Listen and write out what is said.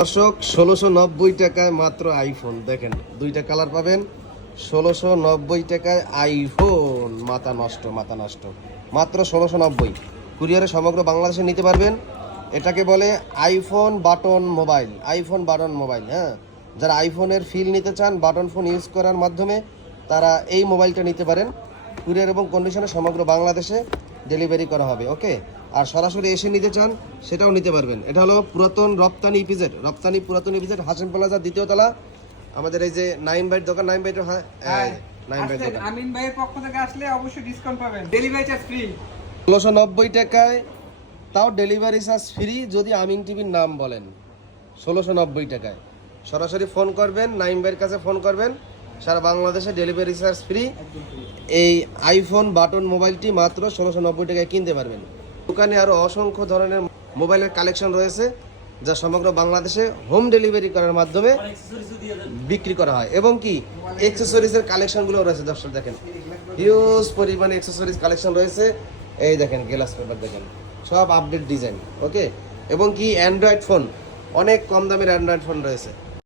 দর্শক ষোলোশো নব্বই টাকায় মাত্র আইফোন দেখেন, দুইটা কালার পাবেন। ষোলোশো নব্বই টাকায় আইফোন মাথা নষ্ট মাথা নষ্ট। মাত্র ষোলোশো নব্বই কুরিয়ারে সমগ্র বাংলাদেশে নিতে পারবেন। এটাকে বলে iPhone button mobile iPhone button mobile হ্যাঁ? যারা আইফোনের ফিল নিতে চান বাটন ফোন ইউজ করার মাধ্যমে, তারা এই মোবাইলটা নিতে পারেন। কুরিয়ার এবং কন্ডিশনে সমগ্র বাংলাদেশে ডেলিভারি করা হবে ওকে আর সরাসরি এসে নিতে চান সেটাও নিতে পারবেন। এটা হলো পুরাতন রপ্তানি ইপিজেড রপ্তানি পুরাতন ইপিজেড হাসেম প্লাজা দ্বিতীয় তলা। আমাদের এই যে নাইন বাইট দোকান নাইন বাইট নাইন বাইট দোকান। আমিন ভাইয়ের পক্ষ থেকে আসলে অবশ্যই ডিসকাউন্ট পাবেন। ডেলিভারি চার্জ ফ্রি ষোলোশো নব্বই টাকায় তাও ডেলিভারি চার্জ ফ্রি যদি আমিন টিভির নাম বলেন। ষোলোশো নব্বই টাকায়। সরাসরি ফোন করবেন নাইম ভাইয়ের কাছে ফোন করবেন। সারা বাংলাদেশে ডেলিভারি চার্জ ফ্রি এই আইফোন বাটন মোবাইলটি মাত্র ষোলোশো নব্বই টাকায় কিনতে পারবেন। দোকানে আরও অসংখ্য ধরনের মোবাইলের কালেকশন রয়েছে, যা সমগ্র বাংলাদেশে হোম ডেলিভারি করার মাধ্যমে বিক্রি করা হয়। এবং কি এক্সেসরিজের কালেকশনগুলো রয়েছে, দর্শক দেখেন। হিউজ পরিমাণে এক্সেসরিজ কালেকশন রয়েছে। এই দেখেন গ্লাস পেপার দেখেন। সব আপডেট ডিজাইন ওকে এবং কি অ্যান্ড্রয়েড ফোন অনেক কম দামের অ্যান্ড্রয়েড ফোন রয়েছে।